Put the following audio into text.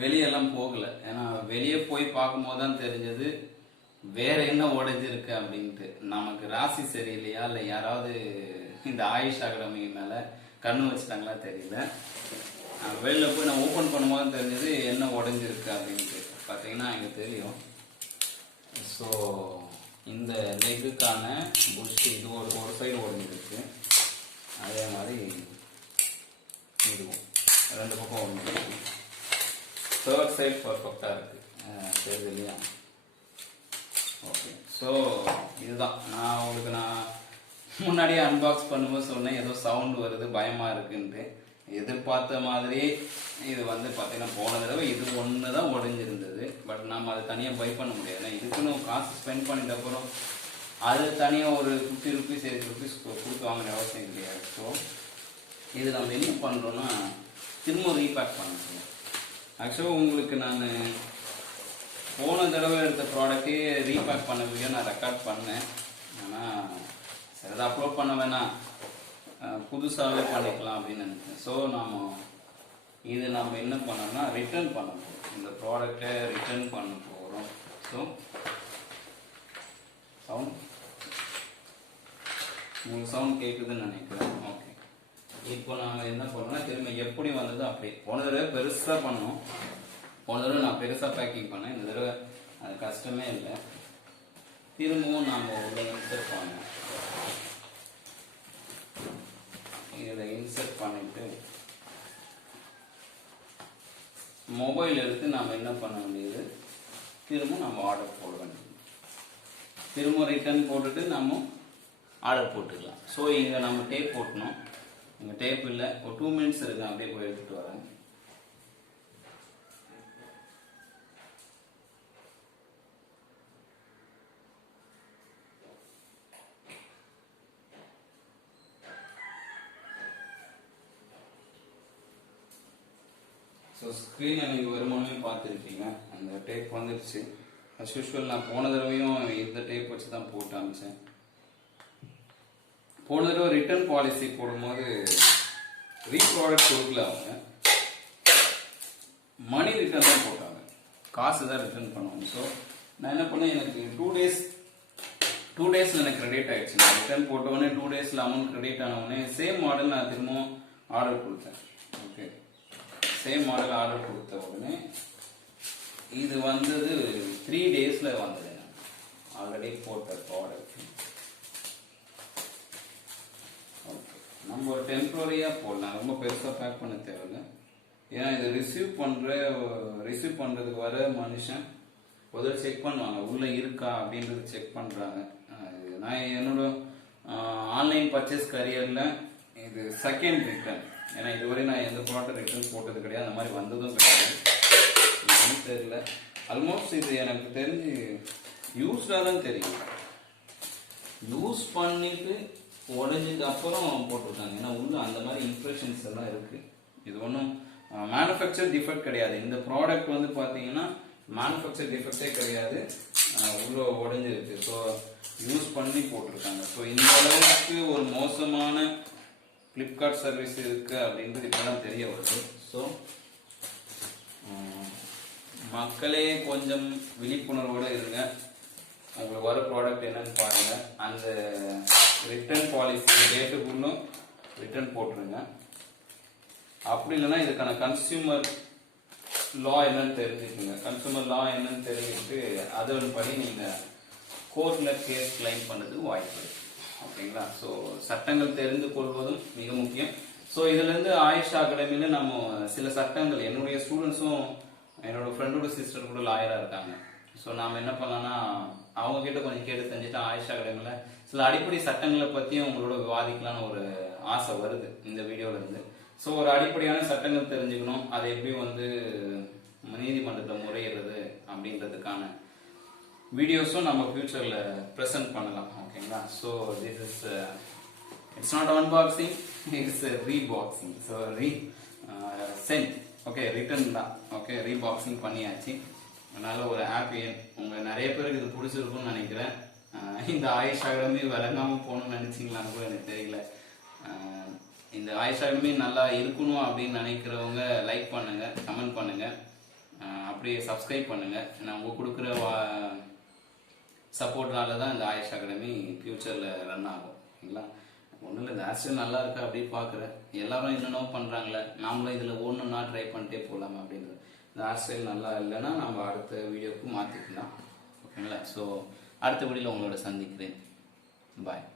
வெளியெல்லாம் போகல. ஏன்னா வெளியே போய் பார்க்கும்போது தான் தெரிஞ்சது வேற என்ன உடைஞ்சிருக்கு அப்படின்ட்டு. நமக்கு ராசி சரியில்லையா இல்லை யாராவது இந்த ஆயுஷ் அகாடமி மேல கண்ணு வச்சுட்டாங்களா தெரியல. வெளில போய் நான் ஓப்பன் பண்ணும்போது தெரிஞ்சது என்ன உடைஞ்சிருக்கு அப்படின்ட்டு. பார்த்தீங்கன்னா எனக்கு தெரியும். ஸோ இந்த லெக்குக்கான புஷ் இது ஒரு சைடு உடைஞ்சிருக்கு. அதே மாதிரி இதுவும் ரெண்டு பக்கம் உடைஞ்சிருக்கு. தேர்ட் சைடு பர்ஃபெக்டாக இருக்குது. தெரியுது இல்லையா? ஓகே. ஸோ இதுதான் நான் உங்களுக்கு முன்னாடியே அன்பாக்ஸ் பண்ணும்போது சொன்னேன் ஏதோ சவுண்ட் வருது பயமாக இருக்குன்ட்டு. எதிர்பார்த்த மாதிரி இது பார்த்தீங்கன்னா போன தடவை இது ஒன்று தான் உடைஞ்சிருந்தது. பட் நம்ம அதை தனியாக பை பண்ண முடியாது. இதுக்குன்னு காசு ஸ்பெண்ட் பண்ணிட்ட அப்புறம் அது தனியாக ஒரு 50 ருபீஸ் 80 ருபீஸ் கொடுத்து வாங்கின அவசியம் கிடையாது. ஸோ இது நம்ம என்ன பண்ணுறோன்னா திரும்ப ரீபேக் பண்ணுறோம். ஆக்சுவலாக உங்களுக்கு நான் போன தடவை எடுத்த ப்ராடக்டே ரீபேக் பண்ண வீடியோ நான் ரெக்கார்ட் பண்ணேன். ஆனால் சரி அதை அப்லோட் பண்ண வேணாம், புதுசாகவே பண்ணிக்கலாம் அப்படின்னு நினைச்சேன். ஸோ நம்ம என்ன பண்ணோம்னா ரிட்டர்ன் பண்ண போகிறோம். இந்த ப்ராடக்டை ரிட்டர்ன் பண்ண போகிறோம். ஸோ உங்களுக்கு சவுண்ட் கேட்குதுன்னு நினைக்கிறேன். ஓகே. இப்போ நான் என்ன பண்ணோம்னா திரும்ப எப்படி வந்ததோ அப்படியே. போன தடவை பெருசாக பண்ணோம். போன தடவை நான் பெருசாக பேக்கிங் பண்ணேன். இந்த தடவை அது கஷ்டமே இல்லை. திரும்பவும் நாம் உள்ள இன்சர்ட் பண்ணோம். இதில் இன்சர்ட் பண்ணிட்டு மொபைல் எடுத்து நாம் என்ன பண்ண வேண்டியது, திரும்ப நம்ம ஆர்டர் போட வேண்டியது. திரும்ப ரிட்டர்ன் போட்டுட்டு நம்ம ஆர்டர் போட்டுக்கலாம். ஸோ இங்கே நம்ம டேப் போட்டணும். இங்கே டேப் இல்லை, ஒரு 2 மினிட்ஸ் இருக்கு. அப்படியே போய் எடுத்துட்டு வரேன். ஸோ ஸ்க்ரீனை நீங்கள் வருமானமே பார்த்துருப்பீங்க. அந்த டேப் வந்துடுச்சு. அஸ் யூஷுவல் நான் போன தடவையும் இந்த டேப் வச்சு தான் போட்டு அனுப்பிச்சேன். போன தடவை ரிட்டர்ன் பாலிசி போடும்போது ரீப்ராடக்ட் கொடுக்கல, அவங்க மணி ரிட்டர்ன் தான் போட்டாங்க, காசு தான் ரிட்டர்ன் பண்ணுவாங்க. ஸோ நான் என்ன பண்ணேன், எனக்கு 2 டேஸில் எனக்கு கிரெடிட் ஆயிடுச்சு. நான் ரிட்டர்ன் போட்டவுடனே 2 டேஸில் அமௌண்ட் கிரெடிட் ஆனவுடனே சேம் மாடல் நான் திரும்பவும் ஆர்டர் கொடுத்தேன். ஓகே, சேம் மாடல் ஆர்டர் கொடுத்த உடனே இது வந்தது 3 டேஸில் வந்தது. ஆல்ரெடி போட்ட ப்ராடக்ட் நம்ம ஒரு டெம்பரரியாக போடலாம், ரொம்ப பெருசாக பேக் பண்ண தேவையில்லை. ஏன்னா இது ரிசீவ் பண்ணுறதுக்கு வர மனுஷன் முதல்ல செக் பண்ணுவாங்க உள்ளே இருக்கா அப்படின்றது செக் பண்ணுறாங்க. நான் என்னோட ஆன்லைன் பர்ச்சேஸ் கரியரில் இது செகண்ட் ரிட்டர்ன். ஏன்னா இதுவரை நான் எந்த ப்ராடக்ட் ரிட்டர்ன் போட்டது கிடையாது, அந்த மாதிரி வந்ததும் கிடையாது. ஒன்றும் தெரியல. ஆல்மோஸ்ட் இது எனக்கு தெரிஞ்சு யூஸ்டாக தான் தெரியும். யூஸ் பண்ணிட்டு உடஞ்சதுக்கு அப்புறம் போட்டிருக்காங்க. ஏன்னா உள்ள அந்த மாதிரி இம்ப்ரெஷன்ஸ் எல்லாம் இருக்கு. இது ஒன்றும் மேனுஃபேக்சர் டிஃபெக்ட் கிடையாது. இந்த ப்ராடக்ட் பார்த்தீங்கன்னா மேனுஃபேக்சர் டிஃபெக்டே கிடையாது, உள்ள உடஞ்சிருக்கு. ஸோ யூஸ் பண்ணி போட்டிருக்காங்க. ஸோ இந்த அளவுக்கு ஒரு மோசமான ஃப்ளிப்கார்ட் சர்வீஸ் இருக்கு அப்படின்றது இப்போதான் தெரிய வருது. ஸோ மக்களே கொஞ்சம் விழிப்புணர்வோடு இருங்க. உங்களுக்கு வர ப்ராடக்ட் என்னன்னு பாருங்க. அந்த ரிட்டர்ன் பாலிசி டேட்டுக்குள்ளும் ரிட்டர்ன் போட்டுருங்க. அப்படி இல்லைன்னா இதுக்கான கன்சியூமர் லா என்னன்னு தெரிஞ்சுக்கோங்க. கன்சியூமர் லா என்னன்னு தெரிஞ்சுக்கிட்டு அதன்படி நீங்கள் கோர்ட்டில் கேஸ் கிளைம் பண்ணுறதுக்கு வாய்ப்பு இருக்கு. ஓகேங்களா? ஸோ சட்டங்கள் தெரிந்து கொள்வதும் மிக முக்கியம். ஸோ இதுலேருந்து ஆயுஷ் அகாடமியில் நம்ம சில சட்டங்கள், என்னுடைய ஸ்டூடெண்ட்ஸும் என்னோட ஃப்ரெண்டோட சிஸ்டர் கூட லாயராக இருக்காங்க. ஸோ நாம் என்ன பண்ணலாம்னா அவங்க கிட்ட கொஞ்சம் கேட்டு தெரிஞ்சுட்டு ஆயுஷ் அகாடமியில் சில அடிப்படை சட்டங்களை பற்றியும் உங்களோட விவாதிக்கலான்னு ஒரு ஆசை வருது இந்த வீடியோலேருந்து. ஸோ ஒரு அடிப்படையான சட்டங்கள் தெரிஞ்சுக்கணும், அதை எப்படி நீதிமன்றத்தில் முறையிடுறது அப்படின்றதுக்கான வீடியோஸும் நம்ம ஃபியூச்சரில் ப்ரெசென்ட் பண்ணலாம். ஓகேங்களா? So this is it's not unboxing, it's reboxing. So send okay, return தான். ஓகே, ரீபாக்சிங் பண்ணியாச்சு. அதனால ஒரு ஹாப்பி உங்கள் நிறைய பேருக்கு இது பிடிச்சிருக்கும்னு நினைக்கிறேன். இந்த ஆயுஷ் அகாடமி விளங்காமல் போகணும்னு நினச்சிங்களான்னு கூட எனக்கு தெரியல. இந்த ஆயுஷ் அகாடமி நல்லா இருக்கணும் அப்படின்னு நினைக்கிறவங்க லைக் பண்ணுங்கள், கமெண்ட் பண்ணுங்கள். அப்படியே சப்ஸ்கிரைப் பண்ணுங்கள். நான் உங்கள் கொடுக்குற சப்போர்ட்னால தான் இந்த ஆயுஷ் அகாடமி ஃப்யூச்சரில் ரன் ஆகும். ஓகேங்களா? ஒன்றும் இல்லை, இந்த ஹேர் ஸ்டைல் நல்லா இருக்கா அப்படின்னு பார்க்குறேன். எல்லாரும் என்னென்னோ பண்ணுறாங்களே, நாமளும் இதில் ஒன்றுன்னா ட்ரை பண்ணிட்டே போகலாமா அப்படின்றது. இந்த ஹேர் ஸ்டைல் நல்லா இல்லைன்னா நம்ம அடுத்த வீடியோவுக்கு மாற்றிக்கலாம். ஓகேங்களா? ஸோ அடுத்த வீடியோவில் உங்களோட சந்திக்கிறேன். பாய்.